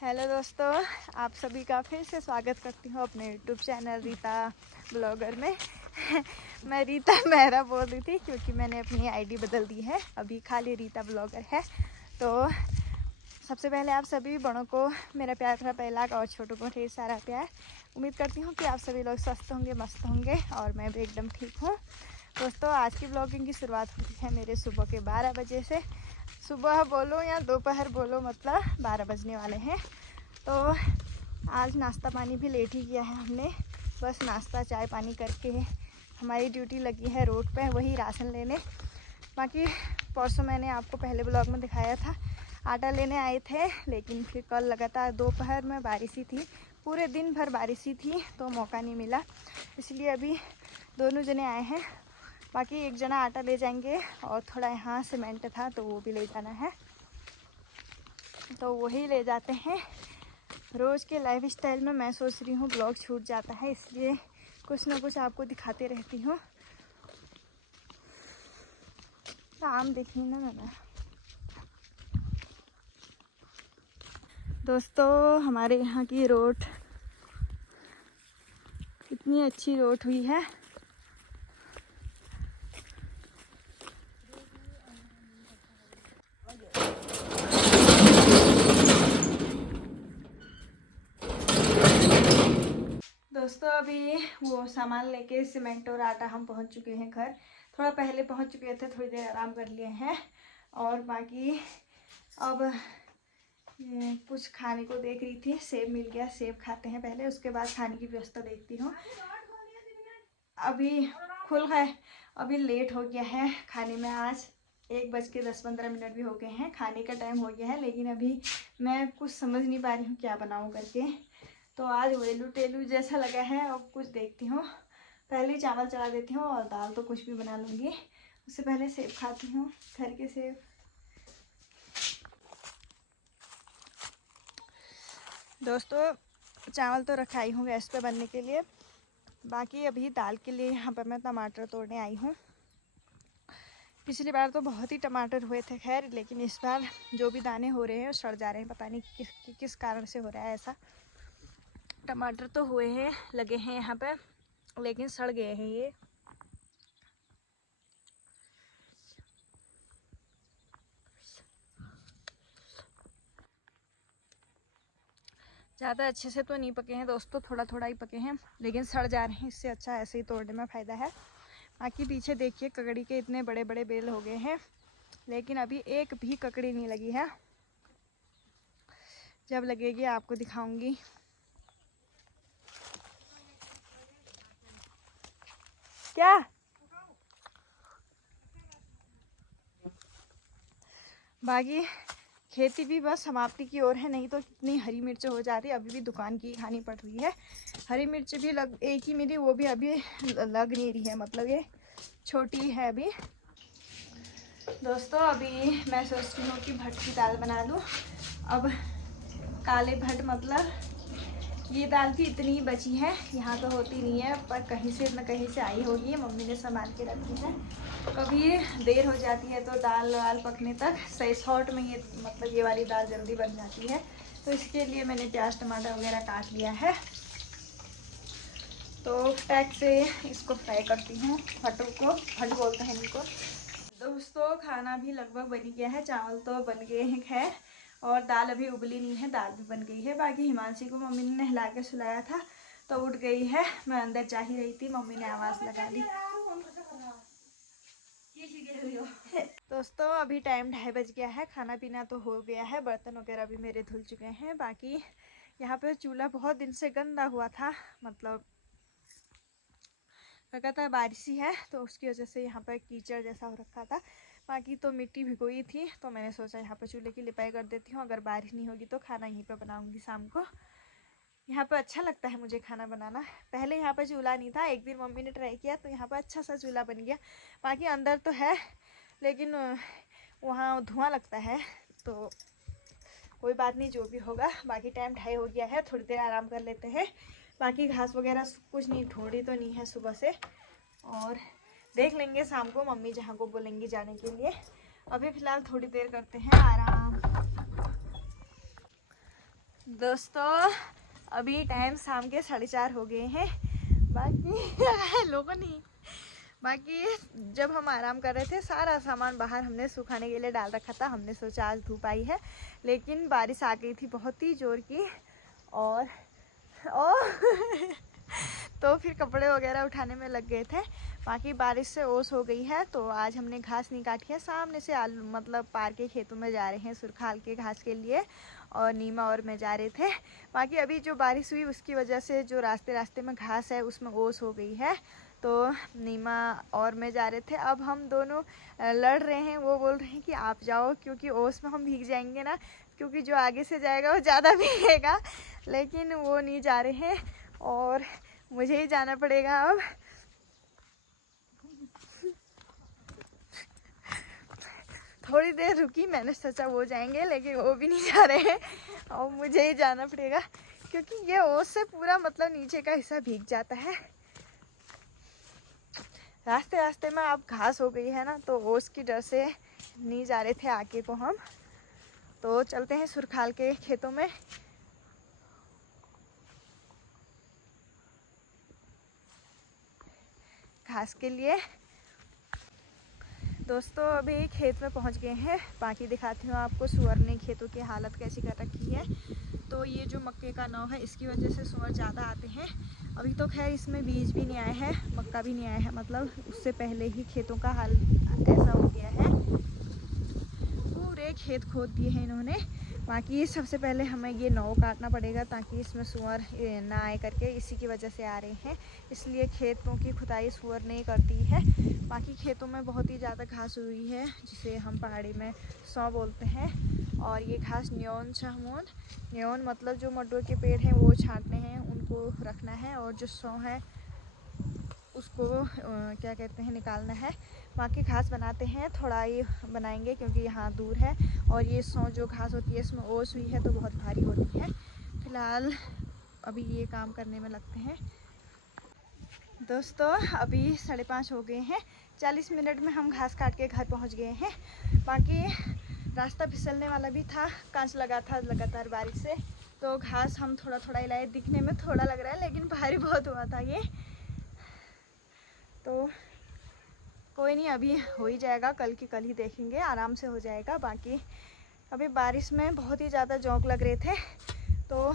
Hello दोस्तों, आप सभी का फिर से स्वागत करती हूँ अपने यूट्यूब चैनल रीता ब्लॉगर में। मैं रीता मेहरा बोल रही थी क्योंकि मैंने अपनी आईडी बदल दी है, अभी खाली रीता ब्लॉगर है। तो सबसे पहले आप सभी बड़ों को मेरा प्यार भरा पहला और छोटों को ढेर सारा प्यार। उम्मीद करती हूँ कि आप सभी लोग स्वस्थ होंगे, मस्त होंगे और मैं भी एकदम ठीक हूँ। दोस्तों, आज की ब्लॉगिंग की शुरुआत हुई है मेरे सुबह के 12 बजे से। सुबह बोलो या दोपहर बोलो, मतलब 12 बजने वाले हैं। तो आज नाश्ता पानी भी लेट ही किया है हमने, बस नाश्ता चाय पानी करके हमारी ड्यूटी लगी है रोड पे, वही राशन लेने। बाकी परसों मैंने आपको पहले ब्लॉग में दिखाया था, आटा लेने आए थे, लेकिन फिर कल लगातार दोपहर में बारिश ही थी, पूरे दिन भर बारिश ही थी, तो मौका नहीं मिला, इसलिए अभी दोनों जने आए हैं। बाकी एक जना आटा ले जाएंगे और थोड़ा यहाँ सीमेंट था तो वो भी ले जाना है, तो वही ले जाते हैं। रोज़ के लाइफ स्टाइल में मैं सोच रही हूँ ब्लॉग छूट जाता है, इसलिए कुछ ना कुछ आपको दिखाते रहती हूँ। आम देखिए ना मैंने। दोस्तों, हमारे यहाँ की रोड इतनी अच्छी रोड हुई है। दोस्तों, अभी वो सामान लेके सीमेंट और आटा हम पहुंच चुके हैं घर। थोड़ा पहले पहुंच चुके थे, थोड़ी देर आराम कर लिए हैं और बाकी अब कुछ खाने को देख रही थी। सेब मिल गया, सेब खाते हैं पहले, उसके बाद खाने की व्यवस्था देखती हूँ। अभी खुल गए, अभी लेट हो गया है खाने में। आज 1:10-15 भी हो गए हैं, खाने का टाइम हो गया है, लेकिन अभी मैं कुछ समझ नहीं पा रही हूँ क्या बनाऊँ करके। तो आज वेलू टेलू जैसा लगा है, अब कुछ देखती हूँ। पहले चावल चढ़ा देती हूँ और दाल तो कुछ भी बना लूँगी। उससे पहले सेब खाती हूँ, घर के सेब। दोस्तों, चावल तो रखा ही हूँ गैस पे बनने के लिए। बाकी अभी दाल के लिए यहाँ पर मैं टमाटर तोड़ने आई हूँ। पिछली बार तो बहुत ही टमाटर हुए थे खैर, लेकिन इस बार जो भी दाने हो रहे हैं वो सड़ जा रहे हैं, पता नहीं किस कारण से हो रहा है ऐसा। टमाटर तो हुए हैं, लगे हैं यहाँ पे, लेकिन सड़ गए हैं ये। ज़्यादा अच्छे से तो नहीं पके हैं दोस्तों, थोड़ा थोड़ा ही पके हैं, लेकिन सड़ जा रहे हैं। इससे अच्छा ऐसे ही तोड़ने में फ़ायदा है। बाकी पीछे देखिए, ककड़ी के इतने बड़े बड़े बेल हो गए हैं, लेकिन अभी एक भी ककड़ी नहीं लगी है। जब लगेगी आपको दिखाऊंगी। क्या बाकी खेती भी बस समाप्ति की ओर है, नहीं तो कितनी हरी मिर्च हो जाती। अभी भी दुकान की खानी पड़ रही है। हरी मिर्च भी एक ही मिली, वो भी अभी लग नहीं रही है, मतलब ये छोटी है अभी। दोस्तों, अभी मैं सोच रही हूँ कि भट की दाल बना लूँ। अब काले भट, मतलब ये दाल भी इतनी ही बची है, यहाँ तो होती नहीं है, पर कहीं से न कहीं से आई होगी, मम्मी ने संभाल के रखी है। कभी देर हो जाती है तो दाल वाल पकने तक सही शॉर्ट में ये, मतलब ये वाली दाल जल्दी बन जाती है। तो इसके लिए मैंने प्याज टमाटर वगैरह काट लिया है, तो टैक से इसको फ्राई करती हूँ। भटों को भट बोलते हैं इनको। दोस्तों, खाना भी लगभग बन गया है, चावल तो बन गए हैं खैर, और दाल अभी उबली नहीं है, दाल भी बन गई है। बाकी हिमांशी को मम्मी ने नहला के सुलाया था तो उठ गई है। मैं अंदर जा ही रही थी, मम्मी ने आवाज़ लगा दी। दोस्तों, अभी टाइम 2:30 बज गया है, खाना पीना तो हो गया है, बर्तन वगैरह भी मेरे धुल चुके हैं। बाकी यहाँ पे चूल्हा बहुत दिन से गंदा हुआ था, मतलब लगातार बारिश ही है तो उसकी वजह से यहाँ पर कीचड़ जैसा हो रखा था। बाकी तो मिट्टी भिगोई थी, तो मैंने सोचा यहाँ पर चूल्हे की लिपाई कर देती हूँ, अगर बारिश नहीं होगी तो खाना यहीं पर बनाऊँगी शाम को। यहाँ पर अच्छा लगता है मुझे खाना बनाना। पहले यहाँ पर चूल्हा नहीं था, एक दिन मम्मी ने ट्राई किया तो यहाँ पर अच्छा सा चूल्हा बन गया। बाकी अंदर तो है, लेकिन वहाँ धुआं लगता है, तो कोई बात नहीं, जो भी होगा। बाकी टाइम 2:30 हो गया है, थोड़ी देर आराम कर लेते हैं। बाकी घास वगैरह कुछ नहीं, ढूंढी तो नहीं है सुबह से, और देख लेंगे शाम को मम्मी जहाँ को बोलेंगी जाने के लिए। अभी फ़िलहाल थोड़ी देर करते हैं आराम। दोस्तों अभी टाइम शाम के 4:30 हो गए हैं। बाकी लोगों नहीं, बाकी जब हम आराम कर रहे थे सारा सामान बाहर हमने सुखाने के लिए डाल रखा था। हमने सोचा आज धूप आई है, लेकिन बारिश आ गई थी बहुत ही ज़ोर की और तो फिर कपड़े वगैरह उठाने में लग गए थे। बाकी बारिश से ओस हो गई है, तो आज हमने घास नहीं काटी है। सामने से आलू मतलब पार के खेतों में जा रहे हैं सुरखाल के घास के लिए, और नीमा और मैं जा रहे थे। बाकी अभी जो बारिश हुई उसकी वजह से जो रास्ते रास्ते में घास है उसमें ओस हो गई है, तो नीमा और मैं जा रहे थे। अब हम दोनों लड़ रहे हैं। वो बोल रहे हैं कि आप जाओ, क्योंकि ओस में हम भीग जाएंगे ना, क्योंकि जो आगे से जाएगा वो ज़्यादा भीगेगा। लेकिन वो नहीं जा रहे हैं और मुझे ही जाना पड़ेगा अब। थोड़ी देर रुकी, मैंने सोचा वो जाएंगे, लेकिन वो भी नहीं जा रहे हैं और मुझे ही जाना पड़ेगा, क्योंकि ये ओस से पूरा मतलब नीचे का हिस्सा भीग जाता है। रास्ते रास्ते में अब घास हो गई है ना, तो ओस की डर से नहीं जा रहे थे आगे को हम। तो चलते हैं सुरखाल के खेतों में। घास के लिए दोस्तों अभी खेत में पहुंच गए हैं। बाकी दिखाती हूँ आपको सुअर ने खेतों की हालत कैसी कर रखी है। तो ये जो मक्के का नौ है, इसकी वजह से सुअर ज़्यादा आते हैं। अभी तो खैर इसमें बीज भी नहीं आए हैं, मक्का भी नहीं आया है, मतलब उससे पहले ही खेतों का हाल ऐसा हो गया है। पूरे खेत खोद दिए हैं इन्होंने। बाकी सबसे पहले हमें ये नौ काटना पड़ेगा, ताकि इसमें सुअर ना आए करके, इसी की वजह से आ रहे हैं। इसलिए खेतों की खुदाई सुअर नहीं करती है। बाकी खेतों में बहुत ही ज़्यादा घास हुई है, जिसे हम पहाड़ी में सौ बोलते हैं। और ये घास न्योन छहमून, न्योन मतलब जो मडुआ के पेड़ हैं वो छांटने हैं, उनको रखना है, और जो सौ है उसको क्या कहते हैं निकालना है। बाकी घास बनाते हैं, थोड़ा ही बनाएंगे क्योंकि यहाँ दूर है। और ये सौ जो घास होती है इसमें ओस हुई है तो बहुत भारी होती है। फिलहाल अभी ये काम करने में लगते हैं। दोस्तों अभी 5:30 हो गए हैं। 40 मिनट में हम घास काट के घर पहुँच गए हैं। बाकी रास्ता फिसलने वाला भी था, कांच लगा था लगातार बारिश से, तो घास हम थोड़ा थोड़ा हिलाए। दिखने में थोड़ा लग रहा है, लेकिन भारी बहुत हुआ था ये। तो कोई नहीं, अभी हो ही जाएगा, कल की कल ही देखेंगे, आराम से हो जाएगा। बाकी अभी बारिश में बहुत ही ज़्यादा जोंक लग रहे थे, तो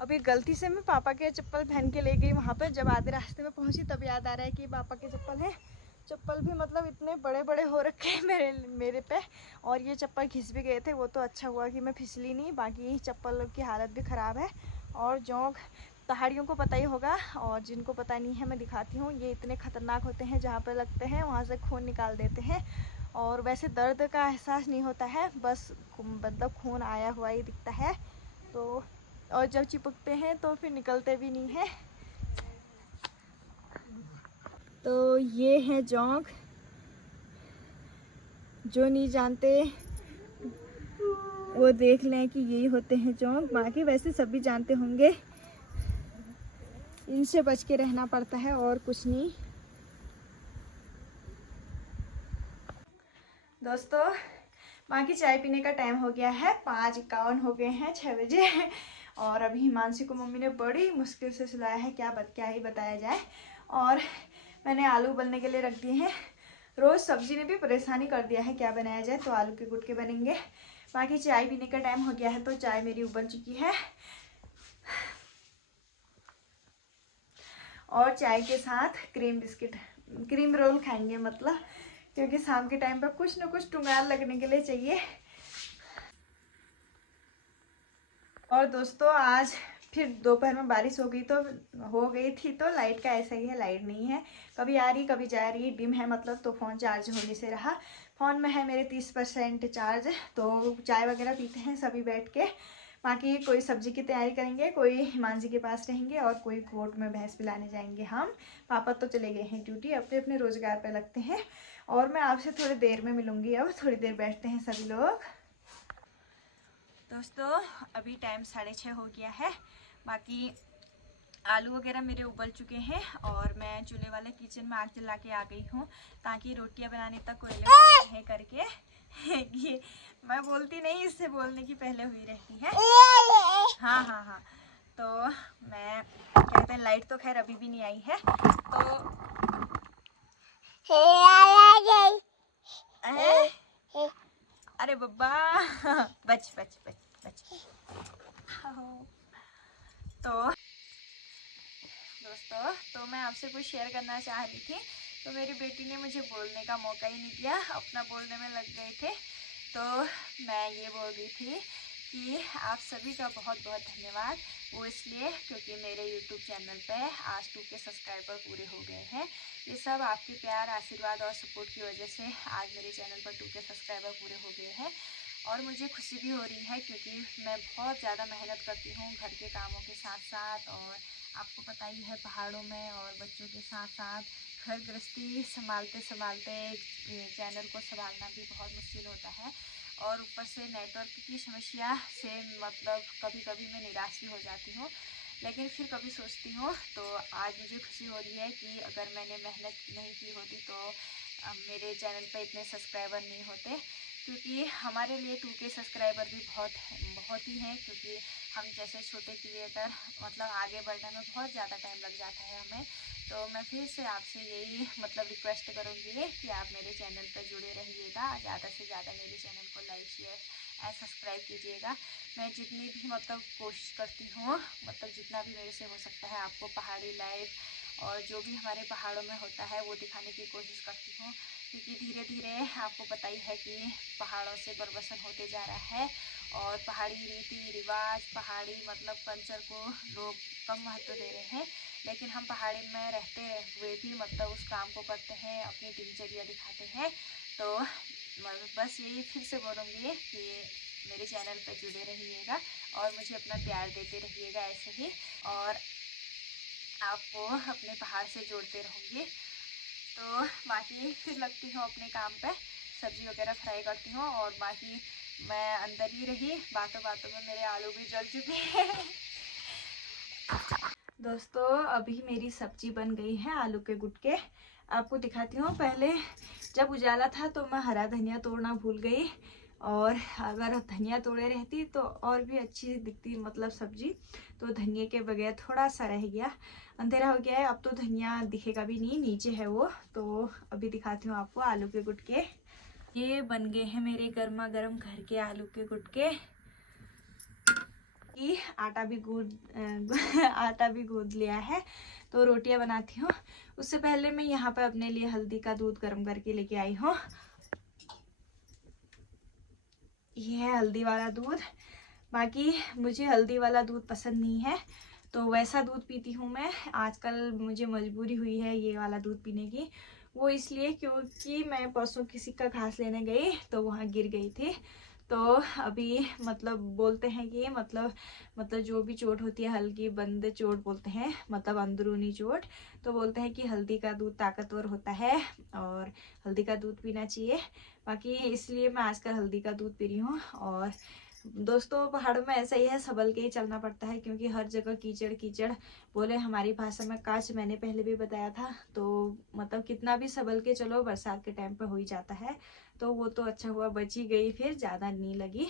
अभी गलती से मैं पापा के चप्पल पहन के ले गई वहाँ पर। जब आधे रास्ते में पहुँची तब याद आ रहा है कि पापा के चप्पल हैं। चप्पल भी मतलब इतने बड़े बड़े हो रखे हैं मेरे पे, और ये चप्पल घिस भी गए थे। वो तो अच्छा हुआ कि मैं फिसली नहीं, बाकी चप्पल की हालत भी ख़राब है। और जोंक पहाड़ियों को पता ही होगा, और जिनको पता नहीं है मैं दिखाती हूँ। ये इतने ख़तरनाक होते हैं, जहाँ पर लगते हैं वहाँ से खून निकाल देते हैं। और वैसे दर्द का एहसास नहीं होता है, बस मतलब खून आया हुआ ही दिखता है। तो और जब चिपकते हैं तो फिर निकलते भी नहीं है। तो ये है जोंक, जो नहीं जानते वो देख लें कि यही होते हैं जोंक। बाकी वैसे सभी जानते होंगे, इनसे बच के रहना पड़ता है और कुछ नहीं। दोस्तों बाकी चाय पीने का टाइम हो गया है, 5:51 हो गए हैं, 6 बजे। और अभी हिमांशी को मम्मी ने बड़ी मुश्किल से सुलाया है, क्या ही बताया जाए। और मैंने आलू उबलने के लिए रख दिए हैं। रोज़ सब्जी ने भी परेशानी कर दिया है, क्या बनाया जाए, तो आलू के गुटके बनेंगे। बाकी चाय पीने का टाइम हो गया है, तो चाय मेरी उबल चुकी है। और चाय के साथ क्रीम बिस्किट, क्रीम रोल खाएंगे, मतलब क्योंकि शाम के टाइम पर कुछ न कुछ टुंगार लगने के लिए चाहिए। और दोस्तों आज फिर दोपहर में बारिश हो गई थी, तो लाइट का ऐसा ही है, लाइट नहीं है, कभी आ रही कभी जा रही, डिम है मतलब। तो फ़ोन चार्ज होने से रहा। फ़ोन में है मेरे 30% चार्ज। तो चाय वगैरह पीते हैं सभी बैठ के। बाकी कोई सब्जी की तैयारी करेंगे, कोई हिमांशी के पास रहेंगे, और कोई कोर्ट में भैंस पिलाने जाएंगे हम। पापा तो चले गए हैं ड्यूटी, अपने अपने रोज़गार पर लगते हैं। और मैं आपसे थोड़ी देर में मिलूँगी। अब थोड़ी देर बैठते हैं सभी लोग। दोस्तों अभी टाइम 6:30 हो गया है। बाकी आलू वगैरह मेरे उबल चुके हैं और मैं चूल्हे वाले किचन में आग जला के आ गई हूँ ताकि रोटियां बनाने तक कोयले रहे करके ये मैं बोलती नहीं, इससे बोलने की पहले हुई रहती है। हाँ हाँ हाँ, तो मैं कहते हैं लाइट तो खैर अभी भी नहीं आई है, तो अरे बब्बा बच बच बच बच। तो दोस्तों, तो मैं आपसे कुछ शेयर करना चाह रही थी, तो मेरी बेटी ने मुझे बोलने का मौका ही नहीं दिया, अपना बोलने में लग गए थे। तो मैं ये बोल रही थी कि आप सभी का बहुत बहुत धन्यवाद। वो इसलिए क्योंकि मेरे YouTube चैनल पे आज 2K सब्सक्राइबर पूरे हो गए हैं। ये सब आपके प्यार, आशीर्वाद और सपोर्ट की वजह से आज मेरे चैनल पर 2K सब्सक्राइबर पूरे हो गए हैं। और मुझे खुशी भी हो रही है क्योंकि मैं बहुत ज़्यादा मेहनत करती हूँ घर के कामों के साथ साथ, और आपको पता ही है पहाड़ों में और बच्चों के साथ साथ घर गृहस्थी संभालते संभालते चैनल को संभालना भी बहुत मुश्किल होता है। और ऊपर से नेटवर्क की समस्या से मतलब कभी कभी मैं निराश भी हो जाती हूँ, लेकिन फिर कभी सोचती हूँ तो आज मुझे खुशी हो रही है कि अगर मैंने मेहनत नहीं की होती तो मेरे चैनल पर इतने सब्सक्राइबर नहीं होते। क्योंकि हमारे लिए 2K सब्सक्राइबर भी बहुत ही हैं, क्योंकि हम जैसे छोटे क्रिएटर मतलब आगे बढ़ने में बहुत ज़्यादा टाइम लग जाता है हमें। तो मैं फिर से आपसे यही मतलब रिक्वेस्ट करूँगी कि आप मेरे चैनल पर जुड़े रहिएगा, ज़्यादा से ज़्यादा मेरे चैनल को लाइक शेयर एंड सब्सक्राइब कीजिएगा। मैं जितनी भी मतलब कोशिश करती हूँ, मतलब जितना भी मेरे से हो सकता है आपको पहाड़ी लाइफ और जो भी हमारे पहाड़ों में होता है वो दिखाने की कोशिश करती हूँ। क्योंकि धीरे धीरे आपको पता ही है कि पहाड़ों से प्रवसन होते जा रहा है और पहाड़ी रीति रिवाज, पहाड़ी मतलब कल्चर को लोग कम महत्व दे रहे हैं। लेकिन हम पहाड़ी में रहते हुए भी मतलब उस काम को करते हैं, अपनी दिनचर्या दिखाते हैं। तो बस यही फिर से बोलूँगी कि मेरे चैनल पर जुड़े रहिएगा और मुझे अपना प्यार देते रहिएगा ऐसे ही, और आपको अपने पहाड़ से जोड़ते रहूँगी। तो बाकी फिर लगती हूँ अपने काम पे, सब्ज़ी वगैरह फ्राई करती हूँ, और बाकी मैं अंदर ही रही, बातों बातों में मेरे आलू भी जल चुके हैं। दोस्तों, अभी मेरी सब्जी बन गई है आलू के गुटके, आपको दिखाती हूँ। पहले जब उजाला था तो मैं हरा धनिया तोड़ना भूल गई, और अगर धनिया तोड़े रहती तो और भी अच्छी दिखती मतलब सब्जी, तो धनिया के बगैर थोड़ा सा रह गया। अंधेरा हो गया है, अब तो धनिया दिखेगा भी नहीं, नीचे है वो। तो अभी दिखाती हूँ आपको आलू के गुटके। ये बन गए हैं मेरे गर्मा गर्म घर के आलू के गुटके। आटा भी गूंद लिया है, तो रोटियां बनाती हूँ। उससे पहले मैं यहाँ पे अपने लिए हल्दी का दूध गर्म करके लेके आई हूँ। ये है हल्दी वाला दूध। बाकी मुझे हल्दी वाला दूध पसंद नहीं है, तो वैसा दूध पीती हूँ मैं। आजकल मुझे मजबूरी हुई है ये वाला दूध पीने की, वो इसलिए क्योंकि मैं परसों किसी का घास लेने गई तो वहाँ गिर गई थी। तो अभी मतलब बोलते हैं कि मतलब जो भी चोट होती है, हल्की बंद चोट बोलते हैं, मतलब अंदरूनी चोट, तो बोलते हैं कि हल्दी का दूध ताकतवर होता है और हल्दी का दूध पीना चाहिए। बाकी इसलिए मैं आजकल हल्दी का दूध पी रही हूँ। और दोस्तों, पहाड़ों में ऐसा ही है, संभल के ही चलना पड़ता है क्योंकि हर जगह कीचड़ कीचड़, बोले हमारी भाषा में काच, मैंने पहले भी बताया था। तो मतलब कितना भी संभल के चलो, बरसात के टाइम पे हो ही जाता है। तो वो तो अच्छा हुआ बच ही गई, फिर ज़्यादा नहीं लगी।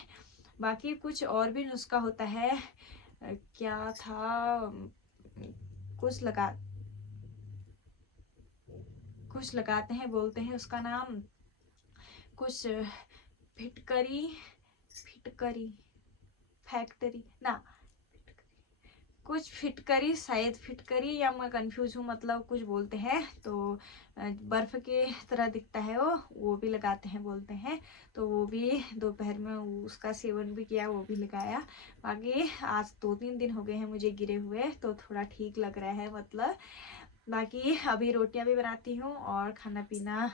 बाकी कुछ और भी नुस्खा होता है, क्या था, कुछ लगाते हैं, बोलते हैं उसका नाम कुछ फिटकरी फैक्ट्री ना, कुछ फिटकरी, शायद फिटकरी, या मैं कंफ्यूज हूँ, मतलब कुछ बोलते हैं। तो बर्फ के तरह दिखता है वो भी लगाते हैं बोलते हैं। तो वो भी दोपहर में उसका सेवन भी किया, वो भी लगाया। बाकी आज 2-3 दिन हो गए हैं मुझे गिरे हुए, तो थोड़ा ठीक लग रहा है मतलब। बाकी अभी रोटियां भी बनाती हूँ और खाना पीना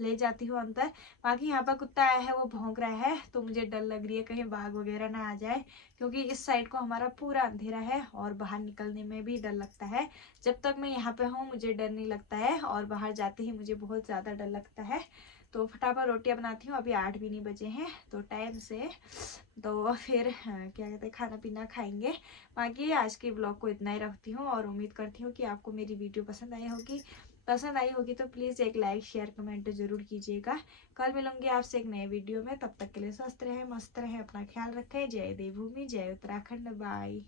ले जाती हूँ अंदर। बाकी यहाँ पर कुत्ता आया है, वो भौंक रहा है, तो मुझे डर लग रही है कहीं बाघ वगैरह ना आ जाए, क्योंकि इस साइड को हमारा पूरा अंधेरा है और बाहर निकलने में भी डर लगता है। जब तक मैं यहाँ पे हूँ मुझे डर नहीं लगता है, और बाहर जाते ही मुझे बहुत ज़्यादा डर लगता है। तो फटाफट रोटियां बनाती हूँ। अभी 8 भी नहीं बजे हैं तो टाइम से, तो फिर क्या कहते हैं खाना पीना खाएंगे। बाकी आज के ब्लॉग को इतना ही रखती हूँ और उम्मीद करती हूँ कि आपको मेरी वीडियो पसंद आई होगी तो प्लीज़ एक लाइक शेयर कमेंट जरूर कीजिएगा। कल मिलूंगी आपसे एक नए वीडियो में, तब तक के लिए स्वस्थ रहें, मस्त रहें, अपना ख्याल रखें। जय देवभूमि, जय उत्तराखंड, बाय।